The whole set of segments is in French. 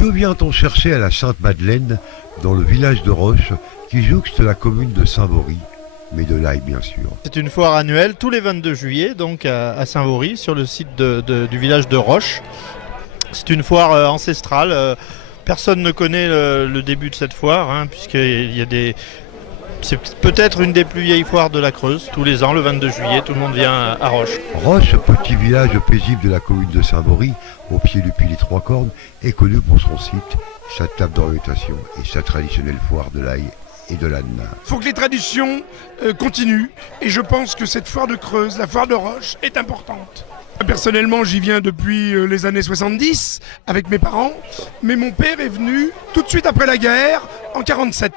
Que vient-on chercher à la Sainte-Madeleine, dans le village de Roche, qui jouxte la commune de Saint-Vaury, mais de l'ail bien sûr. C'est une foire annuelle tous les 22 juillet, donc à Saint-Vaury, sur le site du village de Roche. C'est une foire ancestrale. Personne ne connaît le début de cette foire, hein, puisqu'il y a des... C'est peut-être une des plus vieilles foires de la Creuse. Tous les ans, le 22 juillet, tout le monde vient à Roche. Roche, petit village paisible de la commune de Saint-Vaury, au pied du Puy des Trois Cornes, est connu pour son site, sa table d'orientation et sa traditionnelle foire de l'ail et de l'âne. Il faut que les traditions continuent et je pense que cette foire de Creuse, la foire de Roche, est importante. Personnellement, j'y viens depuis les années 70 avec mes parents, mais mon père est venu tout de suite après la guerre, en 47.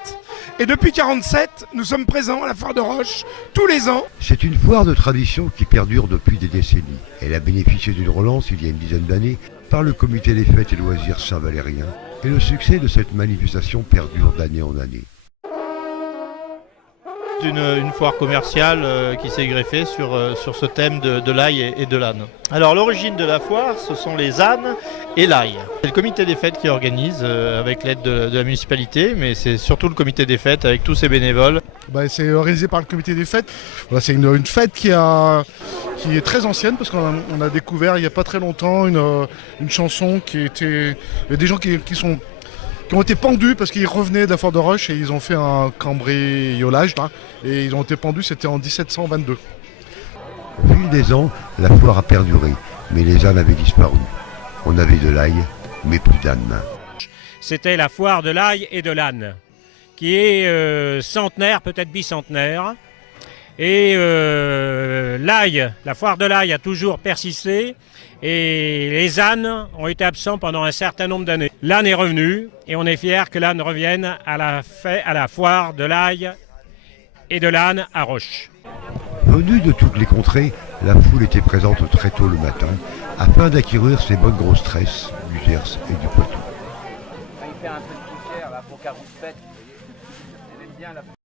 Et depuis 47, nous sommes présents à la foire de Roche tous les ans. C'est une foire de tradition qui perdure depuis des décennies. Elle a bénéficié d'une relance il y a une dizaine d'années par le comité des fêtes et loisirs Saint-Valérien, et le succès de cette manifestation perdure d'année en année. Une foire commerciale qui s'est greffée sur ce thème de l'ail et de l'âne. Alors l'origine de la foire, ce sont les ânes et l'ail. C'est le comité des fêtes qui organise avec l'aide de la municipalité, mais c'est surtout le comité des fêtes avec tous ses bénévoles. C'est organisé par le comité des fêtes. Voilà, c'est une fête qui est très ancienne parce qu'on a découvert il n'y a pas très longtemps une chanson qui était... Il y a des gens qui ont été pendus parce qu'ils revenaient de la foire de Roche et ils ont fait un cambriolage là, et ils ont été pendus, c'était en 1722. Au fil des ans, la foire a perduré, mais les ânes avaient disparu. On avait de l'ail, mais plus d'ânes. C'était la foire de l'ail et de l'âne, qui est centenaire, peut-être bicentenaire. Et la foire de l'ail a toujours persisté et les ânes ont été absents pendant un certain nombre d'années. L'âne est revenu et on est fiers que l'âne revienne à la foire de l'ail et de l'âne à Roche. Venus de toutes les contrées, la foule était présente très tôt le matin afin d'acquérir ces bonnes grosses tresses du Gers et du Poitou. Il fait un peu de poussière là pour qu'à vous faites, vous voyez.